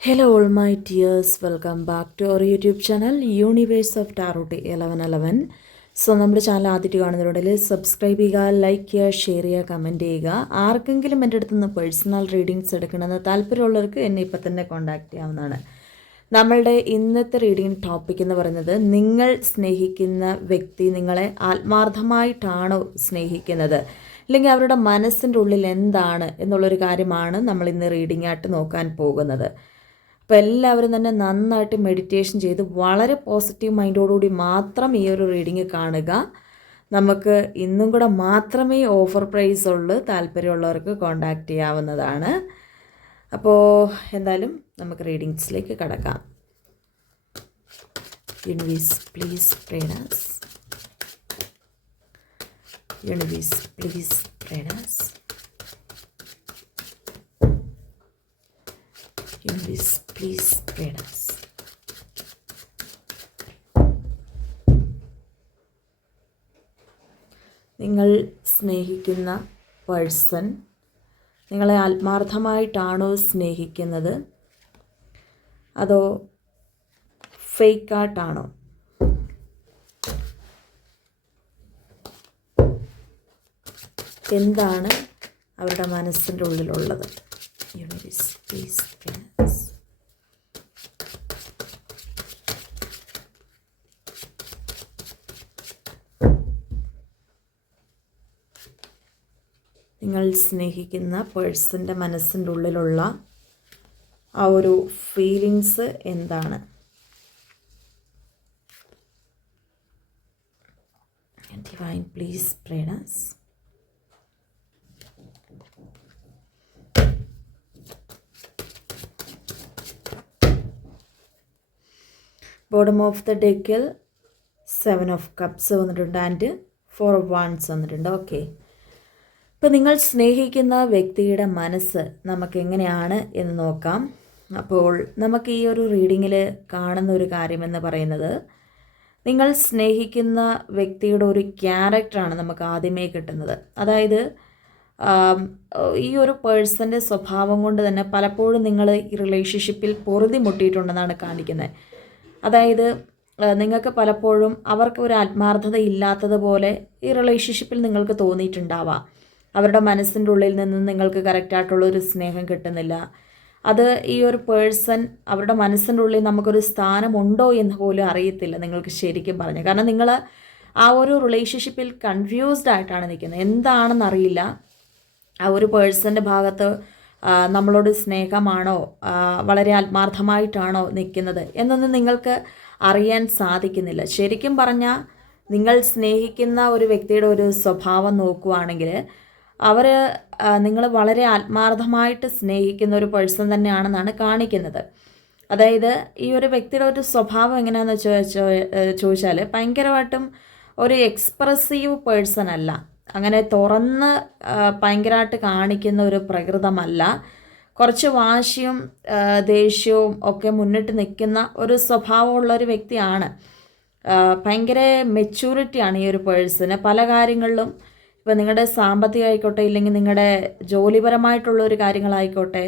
Hello all my dears welcome back to our YouTube channel universe of ടാറൂട്ടി eleven eleven so നമ്മുടെ channel ആദ്യമായിട്ട് കാണുന്നവരുണ്ടെങ്കിൽ subscribe ചെയ്യുക like ചെയ്യുക share ചെയ്യുക comment ചെയ്യുക. ആർക്കെങ്കിലും എന്റെ അടുത്ത് നിന്ന് പേഴ്സണൽ റീഡിങ്സ് എടുക്കണമെന്ന് താല്പര്യമുള്ളവർക്ക് എന്നെ ഇപ്പം തന്നെ കോൺടാക്റ്റ് ചെയ്യാവുന്നതാണ്. നമ്മളുടെ ഇന്നത്തെ റീഡിംഗ് ടോപ്പിക് എന്ന് പറയുന്നത് നിങ്ങൾ സ്നേഹിക്കുന്ന വ്യക്തി നിങ്ങളെ ആത്മാർത്ഥമായിട്ടാണോ സ്നേഹിക്കുന്നത്? അല്ലെങ്കിൽ അവരുടെ മനസ്സിന്റെ ഉള്ളിൽ എന്താണ് എന്നുള്ളൊരു കാര്യമാണ് നമ്മൾ ഇന്ന് റീഡിംഗ് ആയിട്ട് നോക്കാൻ പോകുന്നത്. അപ്പോൾ എല്ലാവരും തന്നെ നന്നായിട്ട് മെഡിറ്റേഷൻ ചെയ്ത് വളരെ പോസിറ്റീവ് മൈൻഡോടുകൂടി മാത്രം ഈ ഒരു റീഡിങ് കാണുക. നമുക്ക് ഇന്നും കൂടെ മാത്രമേ ഓഫർ പ്രൈസ് ഉള്ളൂ. താല്പര്യമുള്ളവർക്ക് കോണ്ടാക്ട് ചെയ്യാവുന്നതാണ്. അപ്പോൾ എന്തായാലും നമുക്ക് റീഡിങ്സിലേക്ക് കടക്കാം. യൂണിവേഴ്സ് പ്ലീസ് പ്രേണസ് യൂണിവേഴ്സ് പ്ലീസ് പ്രേണസ് യൂണിവേഴ്സ് പ്ലീസ് ഗൈഡൻസ് നിങ്ങൾ സ്നേഹിക്കുന്ന പേഴ്സൺ നിങ്ങളെ ആത്മാർത്ഥമായിട്ടാണോ സ്നേഹിക്കുന്നത്? അതോ ഫേക്കായിട്ടാണോ എന്താണ് അവരുടെ മനസ്സിന്റെ ഉള്ളിലുള്ളത്? യൂണിവേഴ്സ് പ്ലീസ് പ്രേണസ് സ്നേഹിക്കുന്ന പേഴ്സന്റെ മനസ്സിന്റെ ഉള്ളിലുള്ള ആ ഒരു ഫീലിങ്സ് എന്താണ്? ഡിവൈൻ പ്ലീസ് പ്രേണസ് ബോട്ടം ഓഫ് ദ ഡെക്കിൽ സെവൻ ഓഫ് കപ്സ് വന്നിട്ടുണ്ട് ആൻഡ് ഫോർ ഓഫ് വാൺസ് വന്നിട്ടുണ്ട്. ഓക്കെ ഇപ്പോൾ നിങ്ങൾ സ്നേഹിക്കുന്ന വ്യക്തിയുടെ മനസ്സ് നമുക്ക് എങ്ങനെയാണ് എന്ന് നോക്കാം. അപ്പോൾ നമുക്ക് ഈ ഒരു റീഡിങ്ങിൽ കാണുന്ന ഒരു കാര്യമെന്ന് പറയുന്നത് നിങ്ങൾ സ്നേഹിക്കുന്ന വ്യക്തിയുടെ ഒരു ക്യാരക്ടറാണ് നമുക്ക് ആദ്യമേ കിട്ടുന്നത്. അതായത് ഈ ഒരു പേഴ്സന്റെ സ്വഭാവം കൊണ്ട് തന്നെ പലപ്പോഴും നിങ്ങൾ ഈ റിലേഷൻഷിപ്പിൽ പൊറുതി മുട്ടിയിട്ടുണ്ടെന്നാണ് കാണിക്കുന്നത് അതായത് നിങ്ങൾക്ക് പലപ്പോഴും അവർക്ക് ഒരു ആത്മാർത്ഥത ഇല്ലാത്തതുപോലെ ഈ റിലേഷൻഷിപ്പിൽ നിങ്ങൾക്ക് തോന്നിയിട്ടുണ്ടാവാം. അവരുടെ മനസ്സിന്റെ ഉള്ളിൽ നിന്ന് നിങ്ങൾക്ക് കറക്റ്റായിട്ടുള്ള ഒരു സ്നേഹം കിട്ടുന്നില്ല. അത് ഈ ഒരു പേഴ്സൺ അവരുടെ മനസ്സിന്റെ ഉള്ളിൽ നമുക്കൊരു സ്ഥാനമുണ്ടോ എന്ന് പോലും അറിയത്തില്ല നിങ്ങൾക്ക് ശരിക്കും പറഞ്ഞു കാരണം നിങ്ങൾ ആ ഒരു റിലേഷൻഷിപ്പിൽ കൺഫ്യൂസ്ഡ് ആയിട്ടാണ് നിൽക്കുന്നത്. എന്താണെന്ന് അറിയില്ല. ആ ഒരു പേഴ്സന്റെ ഭാഗത്ത് നമ്മളോട് സ്നേഹമാണോ വളരെ ആത്മാർത്ഥമായിട്ടാണോ നിൽക്കുന്നത് എന്നൊന്നും നിങ്ങൾക്ക് അറിയാൻ സാധിക്കുന്നില്ല. ശരിക്കും പറഞ്ഞാൽ നിങ്ങൾ സ്നേഹിക്കുന്ന ഒരു വ്യക്തിയുടെ ഒരു സ്വഭാവം നോക്കുകയാണെങ്കിൽ അവർ നിങ്ങൾ വളരെ ആത്മാർത്ഥമായിട്ട് സ്നേഹിക്കുന്ന ഒരു പേഴ്സൺ തന്നെയാണെന്നാണ് കാണിക്കുന്നത്. അതായത് ഈ ഒരു വ്യക്തിയുടെ ഒരു സ്വഭാവം എങ്ങനെയാണെന്ന് ചോദിച്ചോ ചോദിച്ചാൽ ഭയങ്കരമായിട്ടും ഒരു എക്സ്പ്രസീവ് പേഴ്സൺ അല്ല. അങ്ങനെ തുറന്ന് ഭയങ്കരമായിട്ട് കാണിക്കുന്ന ഒരു പ്രകൃതമല്ല. കുറച്ച് വാശിയും ദേഷ്യവും ഒക്കെ മുന്നിട്ട് നിൽക്കുന്ന ഒരു സ്വഭാവമുള്ള ഒരു വ്യക്തിയാണ്. ഭയങ്കര മെച്യൂരിറ്റിയാണ് ഈ ഒരു പേഴ്സണ് പല കാര്യങ്ങളിലും ഇപ്പോൾ നിങ്ങളുടെ സാമ്പത്തികമായിക്കോട്ടെ ഇല്ലെങ്കിൽ നിങ്ങളുടെ ജോലിപരമായിട്ടുള്ള ഒരു കാര്യങ്ങളായിക്കോട്ടെ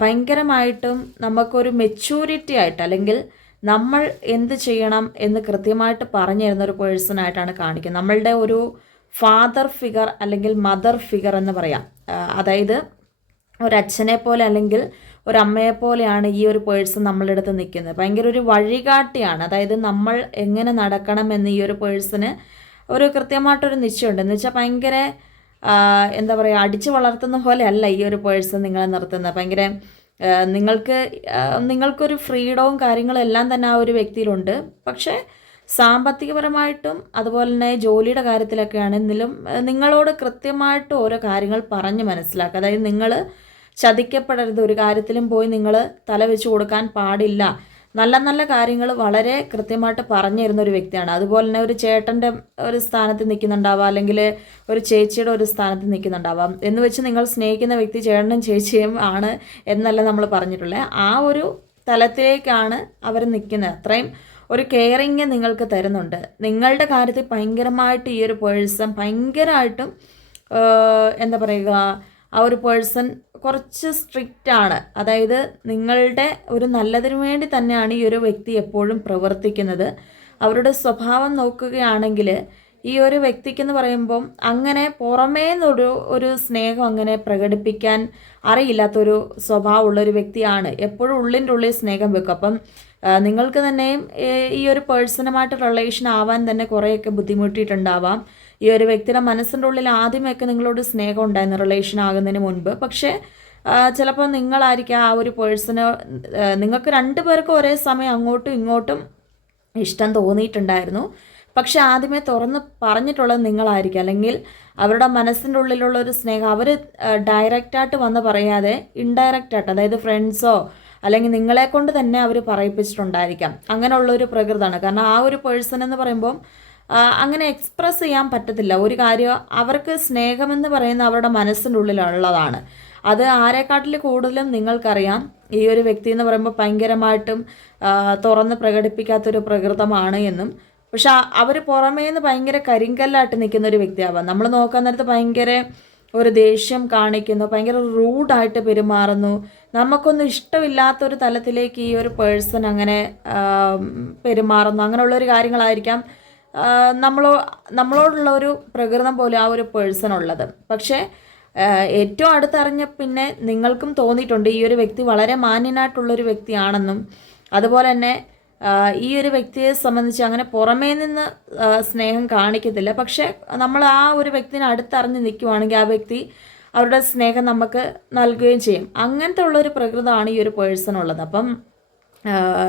ഭയങ്കരമായിട്ടും നമുക്കൊരു മെച്യൂരിറ്റി ആയിട്ട് അല്ലെങ്കിൽ നമ്മൾ എന്ത് ചെയ്യണം എന്ന് കൃത്യമായിട്ട് പറഞ്ഞു തരുന്ന ഒരു പേഴ്സണായിട്ടാണ് കാണിക്കുന്നത്. നമ്മളുടെ ഒരു ഫാദർ ഫിഗർ അല്ലെങ്കിൽ മദർ ഫിഗർ എന്ന് പറയാം. അതായത് ഒരച്ഛനെ പോലെ അല്ലെങ്കിൽ ഒരമ്മയെ പോലെയാണ് ഈ ഒരു പേഴ്സൺ നമ്മളുടെ അടുത്ത് നിൽക്കുന്നത്. ഭയങ്കര ഒരു വഴികാട്ടിയാണ്. അതായത് നമ്മൾ എങ്ങനെ നടക്കണം എന്ന് ഈ ഒരു പേഴ്സണ് ഒരു കൃത്യമായിട്ടൊരു നിശ്ചയമുണ്ട്. എന്ന് വെച്ചാൽ ഭയങ്കര എന്താ പറയുക അടിച്ചു വളർത്തുന്ന പോലെ അല്ല ഈ ഒരു പേഴ്സൺ നിങ്ങളെ നിർത്തുന്നത്. ഭയങ്കര നിങ്ങൾക്ക് നിങ്ങൾക്കൊരു ഫ്രീഡവും കാര്യങ്ങളും എല്ലാം തന്നെ ആ ഒരു വ്യക്തിയിലുണ്ട്. പക്ഷേ സാമ്പത്തികപരമായിട്ടും അതുപോലെ തന്നെ ജോലിയുടെ കാര്യത്തിലൊക്കെ ആണെങ്കിലും നിങ്ങളോട് കൃത്യമായിട്ട് ഓരോ കാര്യങ്ങൾ പറഞ്ഞ് മനസ്സിലാക്കുക. അതായത് നിങ്ങൾ ചതിക്കപ്പെടരുത്. ഒരു കാര്യത്തിലും പോയി നിങ്ങൾ തല വെച്ച് കൊടുക്കാൻ പാടില്ല. നല്ല നല്ല കാര്യങ്ങൾ വളരെ കൃത്യമായിട്ട് പറഞ്ഞു തരുന്ന ഒരു വ്യക്തിയാണ്. അതുപോലെ തന്നെ ഒരു ചേട്ടന്റെ ഒരു സ്ഥാനത്ത് നിൽക്കുന്നുണ്ടാവാം അല്ലെങ്കിൽ ഒരു ചേച്ചിയുടെ ഒരു സ്ഥാനത്ത് നിൽക്കുന്നുണ്ടാവാം എന്ന് വെച്ച് നിങ്ങൾ സ്നേഹിക്കുന്ന വ്യക്തി ചേട്ടനും ചേച്ചിയും ആണ് എന്നല്ല നമ്മൾ പറഞ്ഞിട്ടുള്ളത് ആ ഒരു തലത്തിലേക്കാണ് അവർ നിൽക്കുന്നത്. അത്രയും ഒരു കെയറിങ് നിങ്ങൾക്ക് തരുന്നുണ്ട്. നിങ്ങളുടെ കാര്യത്തിൽ ഭയങ്കരമായിട്ട് ഈ ഒരു പേഴ്സൺ ഭയങ്കരമായിട്ടും എന്താ പറയുക ആ ഒരു പേഴ്സൺ കുറച്ച് സ്ട്രിക്റ്റ് ആണ്. അതായത് നിങ്ങളുടെ ഒരു നല്ലതിനു വേണ്ടി തന്നെയാണ് ഈ ഒരു വ്യക്തി എപ്പോഴും പ്രവർത്തിക്കുന്നത്. അവരുടെ സ്വഭാവം നോക്കുകയാണെങ്കിൽ ഈ ഒരു വ്യക്തിക്കെന്ന് പറയുമ്പം അങ്ങനെ പുറമേ നിന്നൊരു ഒരു സ്നേഹം അങ്ങനെ പ്രകടിപ്പിക്കാൻ അറിയില്ലാത്തൊരു സ്വഭാവമുള്ളൊരു വ്യക്തിയാണ് എപ്പോഴും ഉള്ളിന്റെ ഉള്ളിൽ സ്നേഹം വെക്കും. അപ്പം നിങ്ങൾക്ക് തന്നെയും ഈ ഒരു പേഴ്സണുമായിട്ട് റിലേഷൻ ആവാൻ തന്നെ കുറേയൊക്കെ ബുദ്ധിമുട്ടിയിട്ടുണ്ടാവാം. ഈ ഒരു വ്യക്തിയുടെ മനസ്സിന്റെ ഉള്ളിൽ ആദ്യമൊക്കെ നിങ്ങളോട് സ്നേഹം ഉണ്ടായിരുന്നു റിലേഷൻ ആകുന്നതിന് മുൻപ്. പക്ഷേ ചിലപ്പോൾ നിങ്ങളായിരിക്കും ആ ഒരു പേഴ്സണ് നിങ്ങൾക്ക് രണ്ടു പേർക്കും ഒരേ സമയം അങ്ങോട്ടും ഇങ്ങോട്ടും ഇഷ്ടം തോന്നിയിട്ടുണ്ടായിരുന്നു. പക്ഷെ ആദ്യമേ തുറന്ന് പറഞ്ഞിട്ടുള്ളത് നിങ്ങളായിരിക്കും. അല്ലെങ്കിൽ അവരുടെ മനസ്സിന്റെ ഉള്ളിലുള്ള ഒരു സ്നേഹം അവർ ഡയറക്റ്റായിട്ട് വന്ന് പറയാതെ ഇൻഡയറക്റ്റായിട്ട് അതായത് ഫ്രണ്ട്സോ അല്ലെങ്കിൽ നിങ്ങളെ കൊണ്ട് തന്നെ അവർ പറയിപ്പിച്ചിട്ടുണ്ടായിരിക്കാം. അങ്ങനെയുള്ള ഒരു പ്രകൃതമാണ്. കാരണം ആ ഒരു പേഴ്സൺ എന്ന് പറയുമ്പോൾ അങ്ങനെ എക്സ്പ്രസ് ചെയ്യാൻ പറ്റത്തില്ല. ഒരു കാര്യം അവർക്ക് സ്നേഹമെന്ന് പറയുന്ന അവരുടെ മനസ്സിന്റെ ഉള്ളിലുള്ളതാണ് അത് ആരെക്കാട്ടിൽ കൂടുതലും നിങ്ങൾക്കറിയാം. ഈ ഒരു വ്യക്തി എന്ന് പറയുമ്പോൾ ഭയങ്കരമായിട്ടും തുറന്ന് പ്രകടിപ്പിക്കാത്തൊരു പ്രകൃതമാണ് എന്നും. പക്ഷെ അവർ പുറമേ നിന്ന് ഭയങ്കര കരിങ്കല്ലായിട്ട് നിൽക്കുന്ന ഒരു വ്യക്തിയാവാം. നമ്മൾ നോക്കാൻ നേരത്ത് ഭയങ്കര ഒരു ദേഷ്യം കാണിക്കുന്നു ഭയങ്കര റൂഡായിട്ട് പെരുമാറുന്നു. നമുക്കൊന്നും ഇഷ്ടമില്ലാത്തൊരു തലത്തിലേക്ക് ഈ ഒരു പേഴ്സൺ അങ്ങനെ പെരുമാറുന്നു. അങ്ങനെയുള്ളൊരു കാര്യങ്ങളായിരിക്കാം നമ്മളോ നമ്മളോടുള്ള ഒരു പ്രകൃതം പോലെ ആ ഒരു പേഴ്സൺ ഉള്ളത്. പക്ഷേ ഏറ്റവും അടുത്തറിഞ്ഞ പിന്നെ നിങ്ങൾക്കും തോന്നിയിട്ടുണ്ട് ഈ ഒരു വ്യക്തി വളരെ മാന്യനായിട്ടുള്ളൊരു വ്യക്തിയാണെന്നും അതുപോലെ തന്നെ ഈ ഒരു വ്യക്തിയെ സംബന്ധിച്ച് അങ്ങനെ പുറമേ നിന്ന് സ്നേഹം കാണിക്കത്തില്ല. പക്ഷേ നമ്മൾ ആ ഒരു വ്യക്തിനെ അടുത്തറിഞ്ഞ് നിൽക്കുവാണെങ്കിൽ ആ വ്യക്തി അവരുടെ സ്നേഹം നമുക്ക് നൽകുകയും ചെയ്യും. അങ്ങനത്തെ ഉള്ളൊരു പ്രകൃതമാണ് ഈ ഒരു പേഴ്സൺ ഉള്ളത്. അപ്പം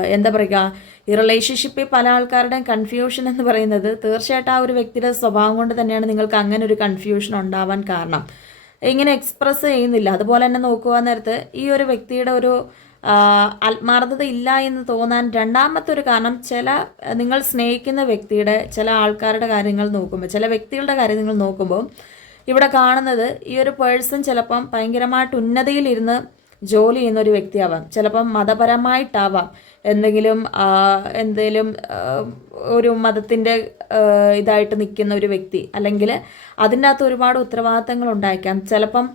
എന്താ പറയുക ഈ റിലേഷൻഷിപ്പിൽ പല ആൾക്കാരുടെയും കൺഫ്യൂഷൻ എന്ന് പറയുന്നത് തീർച്ചയായിട്ടും ആ ഒരു വ്യക്തിയുടെ സ്വഭാവം കൊണ്ട് തന്നെയാണ് നിങ്ങൾക്ക് അങ്ങനെ ഒരു കൺഫ്യൂഷൻ ഉണ്ടാവാൻ കാരണം. ഇങ്ങനെ എക്സ്പ്രസ് ചെയ്യുന്നില്ല. അതുപോലെ തന്നെ നോക്കുക നേരത്ത് ഈ ഒരു വ്യക്തിയുടെ ഒരു ആത്മാർത്ഥത ഇല്ല എന്ന് തോന്നാൻ രണ്ടാമത്തെ ഒരു കാരണം ചില നിങ്ങൾ സ്നേഹിക്കുന്ന വ്യക്തിയുടെ ചില ആൾക്കാരുടെ കാര്യങ്ങൾ നോക്കുമ്പോൾ ചില വ്യക്തികളുടെ കാര്യം നിങ്ങൾ നോക്കുമ്പോൾ ഇവിടെ കാണുന്നത് ഈ ഒരു പേഴ്സൺ ചിലപ്പം ഭയങ്കരമായിട്ട് ഉന്നതിയിലിരുന്ന് ജോലി ചെയ്യുന്ന ഒരു വ്യക്തിയാവാം. ചിലപ്പം മതപരമായിട്ടാവാം. എന്തെങ്കിലും എന്തെങ്കിലും ഒരു മതത്തിന്റെ ഇതായിട്ട് നിൽക്കുന്ന ഒരു വ്യക്തി. അല്ലെങ്കിൽ അതിന്റെ അകത്ത് ഒരുപാട് ഉത്തരവാദിത്തങ്ങൾ ഉണ്ടായിരിക്കാം. ചിലപ്പം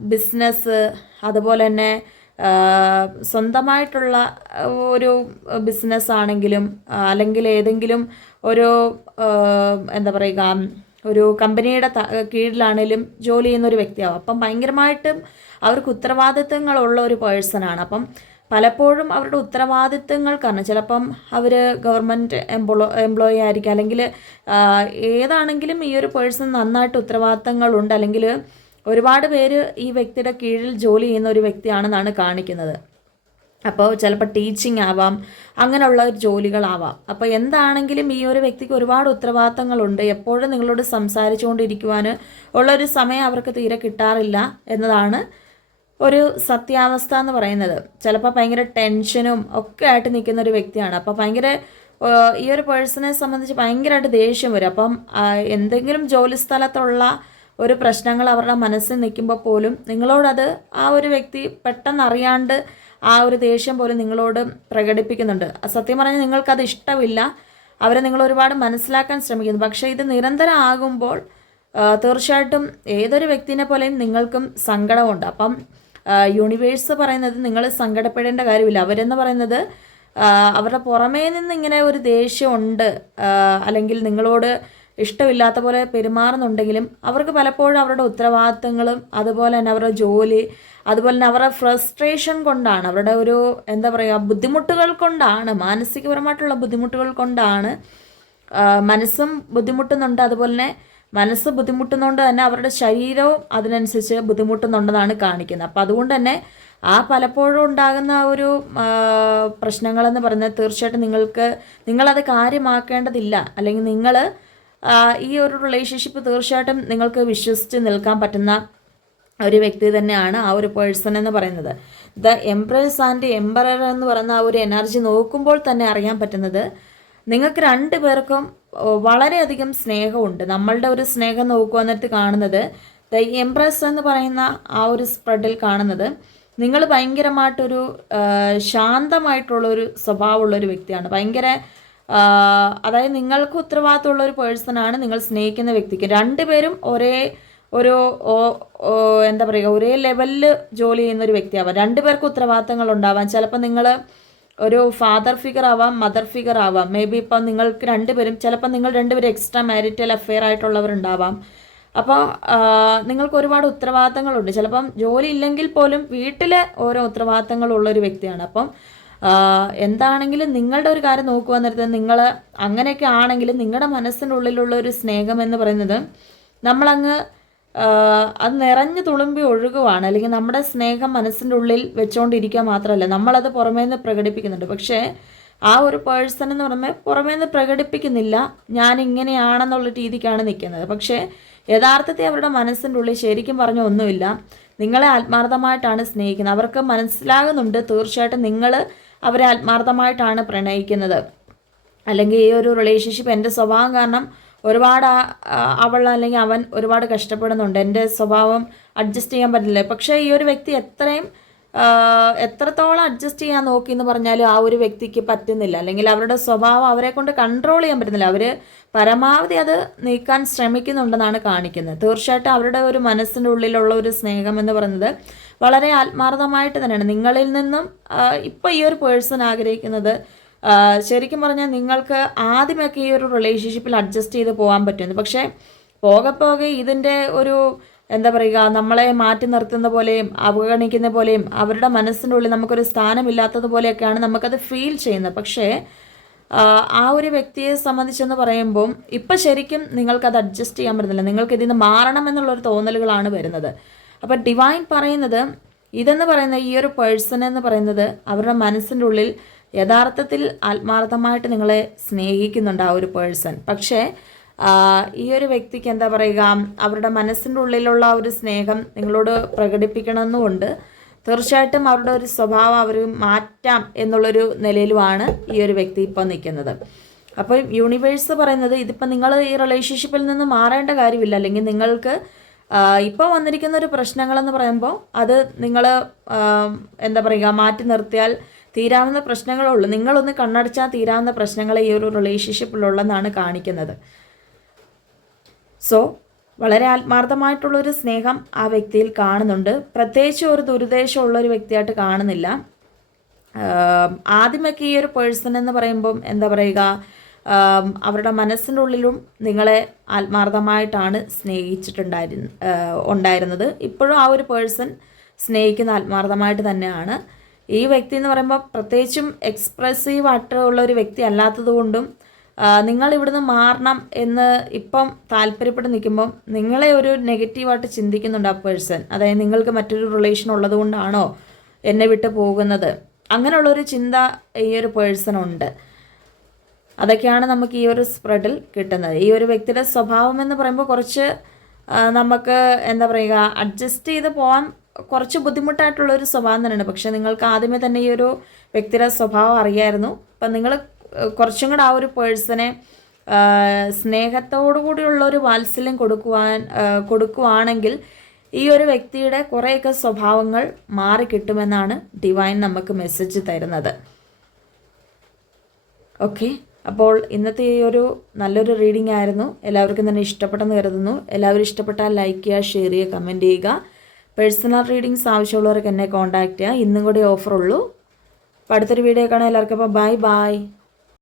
ബിസിനസ് അതുപോലെ തന്നെ സ്വന്തമായിട്ടുള്ള ഒരു ബിസിനസ് ആണെങ്കിലും അല്ലെങ്കിൽ ഏതെങ്കിലും ഒരു എന്താ പറയുക ഒരു കമ്പനിയുടെ കീഴിലാണെങ്കിലും ജോലി ചെയ്യുന്ന ഒരു വ്യക്തിയാവും. അപ്പം ഭയങ്കരമായിട്ടും അവർക്ക് ഉത്തരവാദിത്തങ്ങളുള്ള ഒരു പേഴ്സണാണ് അപ്പം പലപ്പോഴും അവരുടെ ഉത്തരവാദിത്തങ്ങൾ കാരണം ചിലപ്പം അവർ ഗവൺമെന്റ് എംപ്ലോ എംപ്ലോയി ആയിരിക്കും. അല്ലെങ്കിൽ ഏതാണെങ്കിലും ഈ ഒരു പേഴ്സൺ നന്നായിട്ട് ഉത്തരവാദിത്തങ്ങളുണ്ട്. അല്ലെങ്കിൽ ഒരുപാട് പേര് ഈ വ്യക്തിയുടെ കീഴിൽ ജോലി ചെയ്യുന്ന ഒരു വ്യക്തിയാണെന്നാണ് കാണിക്കുന്നത്. അപ്പോൾ ചിലപ്പോൾ ടീച്ചിങ് ആവാം അങ്ങനെയുള്ള ജോലികളാവാം. അപ്പോൾ എന്താണെങ്കിലും ഈ ഒരു വ്യക്തിക്ക് ഒരുപാട് ഉത്തരവാദിത്തങ്ങളുണ്ട്. എപ്പോഴും നിങ്ങളോട് സംസാരിച്ചുകൊണ്ടിരിക്കുവാൻ ഉള്ളൊരു സമയം അവർക്ക് തീരെ കിട്ടാറില്ല എന്നതാണ് ഒരു സത്യാവസ്ഥ എന്ന് പറയുന്നത്. ചിലപ്പോൾ ഭയങ്കര ടെൻഷനും ഒക്കെ ആയിട്ട് നിൽക്കുന്ന ഒരു വ്യക്തിയാണ്. അപ്പോൾ ഭയങ്കര ഈ ഒരു പേഴ്സണെ സംബന്ധിച്ച് ഭയങ്കരമായിട്ട് ദേഷ്യം വരും. അപ്പം എന്തെങ്കിലും ജോലി സ്ഥലത്തുള്ള ഒരു പ്രശ്നങ്ങൾ അവരുടെ മനസ്സിൽ നിൽക്കുമ്പോൾ പോലും നിങ്ങളോടത് ആ ഒരു വ്യക്തി പെട്ടെന്ന് അറിയാണ്ട് ആ ഒരു ദേഷ്യം പോലും നിങ്ങളോട് പ്രകടിപ്പിക്കുന്നുണ്ട്. സത്യം പറഞ്ഞാൽ നിങ്ങൾക്കത് ഇഷ്ടമില്ല. അവരെ നിങ്ങൾ ഒരുപാട് മനസ്സിലാക്കാൻ ശ്രമിക്കുന്നു. പക്ഷേ ഇത് നിരന്തരം ആകുമ്പോൾ തീർച്ചയായിട്ടും ഏതൊരു വ്യക്തിനെ പോലെയും നിങ്ങൾക്കും സങ്കടമുണ്ട്. അപ്പം യൂണിവേഴ്സ് പറയുന്നത് നിങ്ങൾ സങ്കടപ്പെടേണ്ട കാര്യമില്ല. അവരെന്ന് പറയുന്നത് അവരുടെ പുറമേ നിന്ന് ഇങ്ങനെ ഒരു ദേഷ്യമുണ്ട് അല്ലെങ്കിൽ നിങ്ങളോട് ഇഷ്ടമില്ലാത്ത പോലെ പെരുമാറുന്നുണ്ടെങ്കിലും അവർക്ക് പലപ്പോഴും അവരുടെ ഉത്തരവാദിത്തങ്ങളും അതുപോലെ തന്നെ അവരുടെ ജോലി അതുപോലെ തന്നെ അവരുടെ ഫ്രസ്ട്രേഷൻ കൊണ്ടാണ് അവരുടെ ഒരു എന്താ പറയുക ബുദ്ധിമുട്ടുകൾ കൊണ്ടാണ് മാനസികപരമായിട്ടുള്ള ബുദ്ധിമുട്ടുകൾ കൊണ്ടാണ് മനസ്സും ബുദ്ധിമുട്ടുന്നുണ്ട്. അതുപോലെ തന്നെ മനസ്സ് ബുദ്ധിമുട്ടുന്നതുകൊണ്ട് തന്നെ അവരുടെ ശരീരവും അതിനനുസരിച്ച് ബുദ്ധിമുട്ടുന്നുണ്ടെന്നാണ് കാണിക്കുന്നത്. അപ്പം അതുകൊണ്ട് തന്നെ ആ പലപ്പോഴും ഉണ്ടാകുന്ന ഒരു പ്രശ്നങ്ങളെന്ന് പറയുന്നത് തീർച്ചയായിട്ടും നിങ്ങൾക്ക് നിങ്ങളത് കാര്യമാക്കേണ്ടതില്ല. അല്ലെങ്കിൽ നിങ്ങൾ ഈ ഒരു റിലേഷൻഷിപ്പ് തീർച്ചയായിട്ടും നിങ്ങൾക്ക് വിശ്വസിച്ച് നിൽക്കാൻ പറ്റുന്ന ഒരു വ്യക്തി തന്നെയാണ് ആ ഒരു പേഴ്സൺ എന്ന് പറയുന്നത്. ദ എംപ്രസ് ആൻഡ് എംബറർ എന്ന് പറയുന്ന ആ ഒരു എനർജി നോക്കുമ്പോൾ തന്നെ അറിയാൻ പറ്റുന്നത് നിങ്ങൾക്ക് രണ്ടു പേർക്കും വളരെയധികം സ്നേഹമുണ്ട്. നമ്മളുടെ ഒരു സ്നേഹം നോക്കുക എന്നിട്ട് കാണുന്നത് ദ എംപ്രസ് എന്ന് പറയുന്ന ആ ഒരു സ്പ്രെഡിൽ കാണുന്നത്. നിങ്ങൾ ഭയങ്കരമായിട്ടൊരു ശാന്തമായിട്ടുള്ള ഒരു സ്വഭാവമുള്ള ഒരു വ്യക്തിയാണ്. ഭയങ്കര അതായത് നിങ്ങൾക്ക് ഉത്തരവാദിത്തമുള്ള ഒരു പേഴ്സണാണ് നിങ്ങൾ സ്നേഹിക്കുന്ന വ്യക്തിക്ക്. രണ്ടുപേരും ഒരേ ഒരു എന്താ പറയുക ഒരേ ലെവലിൽ ജോലി ചെയ്യുന്ന ഒരു വ്യക്തിയാവാം. രണ്ടുപേർക്ക് ഉത്തരവാദിത്തങ്ങൾ ഉണ്ടാവാം. ചിലപ്പോൾ നിങ്ങൾ ഒരു ഫാദർ ഫിഗർ ആവാം മദർ ഫിഗർ ആവാം. മേ ബി ഇപ്പം നിങ്ങൾക്ക് രണ്ടുപേരും ചിലപ്പോൾ നിങ്ങൾ രണ്ടുപേരും എക്സ്ട്രാ മാരിറ്റൽ അഫെയർ ആയിട്ടുള്ളവരുണ്ടാവാം. അപ്പോൾ നിങ്ങൾക്ക് ഒരുപാട് ഉത്തരവാദിത്തങ്ങളുണ്ട്. ചിലപ്പം ജോലി ഇല്ലെങ്കിൽ പോലും വീട്ടിൽ ഓരോ ഉത്തരവാദിത്തങ്ങളുള്ള ഒരു വ്യക്തിയാണ്. അപ്പം എന്താണെങ്കിലും നിങ്ങളുടെ ഒരു കാര്യം നോക്കുക നേരത്തെ നിങ്ങൾ അങ്ങനെയൊക്കെ ആണെങ്കിലും നിങ്ങളുടെ മനസ്സിന്റെ ഉള്ളിലുള്ള ഒരു സ്നേഹം എന്ന് പറയുന്നത് നമ്മളങ്ങ് അത് നിറഞ്ഞു തുളുമ്പി ഒഴുകുവാണ്. അല്ലെങ്കിൽ നമ്മുടെ സ്നേഹം മനസ്സിന്റെ ഉള്ളിൽ വെച്ചുകൊണ്ടിരിക്കുക മാത്രമല്ല നമ്മളത് പുറമേ നിന്ന് പ്രകടിപ്പിക്കുന്നുണ്ട്. പക്ഷേ ആ ഒരു പേഴ്സൺ എന്ന് പറയുമ്പോൾ പുറമേ നിന്ന് പ്രകടിപ്പിക്കുന്നില്ല. ഞാൻ ഇങ്ങനെയാണെന്നുള്ള രീതിക്കാണ് നിൽക്കുന്നത്. പക്ഷേ യഥാർത്ഥത്തിൽ അവരുടെ മനസ്സിന്റെ ഉള്ളിൽ ശരിക്കും പറഞ്ഞ ഒന്നുമില്ല. നിങ്ങളെ ആത്മാർത്ഥമായിട്ടാണ് സ്നേഹിക്കുന്നത്. അവർക്ക് മനസ്സിലാകുന്നുണ്ട് തീർച്ചയായിട്ടും നിങ്ങൾ അവരെ ആത്മാർത്ഥമായിട്ടാണ് പ്രണയിക്കുന്നത്. അല്ലെങ്കിൽ ഈ ഒരു റിലേഷൻഷിപ്പ് എന്റെ സ്വഭാവം കാരണം ഒരുപാട് അവൾ അല്ലെങ്കിൽ അവൻ ഒരുപാട് കഷ്ടപ്പെടുന്നുണ്ട്. എന്റെ സ്വഭാവം അഡ്ജസ്റ്റ് ചെയ്യാൻ പറ്റില്ല. പക്ഷേ ഈ ഒരു വ്യക്തി എത്രയും എത്രത്തോളം അഡ്ജസ്റ്റ് ചെയ്യാൻ നോക്കി എന്ന് പറഞ്ഞാലും ആ ഒരു വ്യക്തിക്ക് പറ്റുന്നില്ല. അല്ലെങ്കിൽ അവരുടെ സ്വഭാവം അവരെ കൊണ്ട് കൺട്രോൾ ചെയ്യാൻ പറ്റുന്നില്ല. അവർ പരമാവധി അത് നീക്കാൻ ശ്രമിക്കുന്നുണ്ടെന്നാണ് കാണിക്കുന്നത്. തീർച്ചയായിട്ടും അവരുടെ ഒരു മനസ്സിന്റെ ഉള്ളിലുള്ള ഒരു സ്നേഹം എന്ന് പറയുന്നത് വളരെ ആത്മാർത്ഥമായിട്ട് തന്നെയാണ്. നിങ്ങളിൽ നിന്നും ഇപ്പോൾ ഈ ഒരു പേഴ്സൺ ആഗ്രഹിക്കുന്നത് ശരിക്കും പറഞ്ഞാൽ നിങ്ങൾക്ക് ആദ്യമൊക്കെ ഈ ഒരു റിലേഷൻഷിപ്പിൽ അഡ്ജസ്റ്റ് ചെയ്ത് പോകാൻ പറ്റുന്നു പക്ഷേ പോകെ പോകെ ഇതിന്റെ ഒരു എന്താ പറയുക നമ്മളെ മാറ്റി നിർത്തുന്ന പോലെയും അവഗണിക്കുന്ന പോലെയും അവരുടെ മനസ്സിന്റെ ഉള്ളിൽ നമുക്കൊരു സ്ഥാനമില്ലാത്തതുപോലെയൊക്കെയാണ് നമുക്കത് ഫീൽ ചെയ്യുന്നത്. പക്ഷേ ആ, ആ ഒരു വ്യക്തിയെ സംബന്ധിച്ചെന്ന് പറയുമ്പം ഇപ്പം ശരിക്കും നിങ്ങൾക്കത് അഡ്ജസ്റ്റ് ചെയ്യാൻ പറ്റുന്നില്ല. നിങ്ങൾക്ക് ഇതിൽ നിന്ന് മാറണം എന്നുള്ളൊരു തോന്നലുകളാണ് വരുന്നത്. അപ്പം ഡിവൈൻ പറയുന്നത് ഇതെന്ന് പറയുന്ന ഈ ഒരു പേഴ്സൺ എന്ന് പറയുന്നത് അവരുടെ മനസ്സിന്റെ ഉള്ളിൽ യഥാർത്ഥത്തിൽ ആത്മാർത്ഥമായിട്ട് നിങ്ങളെ സ്നേഹിക്കുന്നുണ്ട് ആ ഒരു പേഴ്സൺ പക്ഷേ ഈ ഒരു വ്യക്തിക്ക് എന്താ പറയുക അവരുടെ മനസ്സിന്റെ ഉള്ളിലുള്ള ഒരു സ്നേഹം നിങ്ങളോട് പ്രകടിപ്പിക്കണമെന്നുകൊണ്ട് തീർച്ചയായിട്ടും അവരുടെ ഒരു സ്വഭാവം അവർ മാറ്റാം എന്നുള്ളൊരു നിലയിലുമാണ് ഈ ഒരു വ്യക്തി ഇപ്പോൾ നിൽക്കുന്നത്. അപ്പോൾ യൂണിവേഴ്സ് പറയുന്നത് ഇതിപ്പോൾ നിങ്ങൾ ഈ റിലേഷൻഷിപ്പിൽ നിന്ന് മാറേണ്ട കാര്യമില്ല. അല്ലെങ്കിൽ നിങ്ങൾക്ക് ഇപ്പോൾ വന്നിരിക്കുന്ന ഒരു പ്രശ്നങ്ങളെന്ന് പറയുമ്പോൾ അത് നിങ്ങൾ എന്താ പറയുക മാറ്റി നിർത്തിയാൽ തീരാവുന്ന പ്രശ്നങ്ങളേ ഉള്ളൂ നിങ്ങളൊന്ന് കണ്ണടച്ചാൽ തീരാവുന്ന പ്രശ്നങ്ങളെ ഈ ഒരു റിലേഷൻഷിപ്പിലുള്ളതെന്നാണ് കാണിക്കുന്നത്. സോ വളരെ ആത്മാർത്ഥമായിട്ടുള്ളൊരു സ്നേഹം ആ വ്യക്തിയിൽ കാണുന്നുണ്ട്. പ്രത്യേകിച്ച് ഒരു ദുരുദ്ദേശമുള്ള ഒരു വ്യക്തിയായിട്ട് കാണുന്നില്ല. ആദ്യമൊക്കെ ഈ ഒരു പേഴ്സൺ എന്ന് പറയുമ്പം എന്താ പറയുക? അവരുടെ മനസ്സിന്റെ ഉള്ളിലും നിങ്ങളെ ആത്മാർത്ഥമായിട്ടാണ് സ്നേഹിച്ചിട്ടുണ്ടായിരുന്നു ഉണ്ടായിരുന്നത്. ഇപ്പോഴും ആ ഒരു പേഴ്സൺ സ്നേഹിക്കുന്ന ആത്മാർത്ഥമായിട്ട് തന്നെയാണ്. ഈ വ്യക്തി എന്ന് പറയുമ്പോൾ പ്രത്യേകിച്ചും എക്സ്പ്രസീവ് ആയിട്ട് ഉള്ള ഒരു വ്യക്തി അല്ലാത്തതുകൊണ്ടും നിങ്ങൾ ഇവിടുന്ന് മാറണം എന്ന് ഇപ്പം താല്പര്യപ്പെട്ട് നിൽക്കുമ്പം നിങ്ങളെ ഒരു നെഗറ്റീവായിട്ട് ചിന്തിക്കുന്നുണ്ട് ആ പേഴ്സൺ അതായത് നിങ്ങൾക്ക് മറ്റൊരു റിലേഷൻ ഉള്ളത് കൊണ്ടാണോ എന്നെ വിട്ട് പോകുന്നത്. അങ്ങനെയുള്ളൊരു ചിന്ത ഈ ഒരു പേഴ്സൺ ഉണ്ട്. അതൊക്കെയാണ് നമുക്ക് ഈ ഒരു സ്പ്രെഡിൽ കിട്ടുന്നത്. ഈ ഒരു വ്യക്തിയുടെ സ്വഭാവം എന്ന് പറയുമ്പോൾ കുറച്ച് നമുക്ക് എന്താ പറയുക അഡ്ജസ്റ്റ് ചെയ്ത് പോകാൻ കുറച്ച് ബുദ്ധിമുട്ടായിട്ടുള്ള ഒരു സ്വഭാവം തന്നെയാണ്. പക്ഷേ നിങ്ങൾക്ക് ആദ്യമേ തന്നെ ഈ ഒരു വ്യക്തിയുടെ സ്വഭാവം അറിയായിരുന്നു. അപ്പം നിങ്ങൾ കുറച്ചും കൂടെ ആ ഒരു പേഴ്സണെ സ്നേഹത്തോടു കൂടിയുള്ള ഒരു വാത്സല്യം കൊടുക്കുവാൻ കൊടുക്കുവാണെങ്കിൽ ഈ ഒരു വ്യക്തിയുടെ കുറേയൊക്കെ സ്വഭാവങ്ങൾ മാറിക്കിട്ടുമെന്നാണ് ഡിവൈൻ നമുക്ക് മെസ്സേജ് തരുന്നത്. ഓക്കെ? അപ്പോൾ ഇന്നത്തെ ഈ ഒരു നല്ലൊരു റീഡിംഗ് ആയിരുന്നു. എല്ലാവർക്കും തന്നെ ഇഷ്ടപ്പെട്ടെന്ന് കരുതുന്നു. എല്ലാവരും ഇഷ്ടപ്പെട്ടാൽ ലൈക്ക് ചെയ്യുക ഷെയർ ചെയ്യുക കമന്റ് ചെയ്യുക. പേഴ്സണൽ റീഡിങ്സ് ആവശ്യമുള്ളവർക്ക് എന്നെ കോൺടാക്റ്റ് ചെയ്യുക. ഇന്നും കൂടി ഓഫറുള്ളൂ അപ്പോൾ അടുത്തൊരു വീഡിയോ കാണാൻ എല്ലാവർക്കും അപ്പോൾ ബൈ ബൈ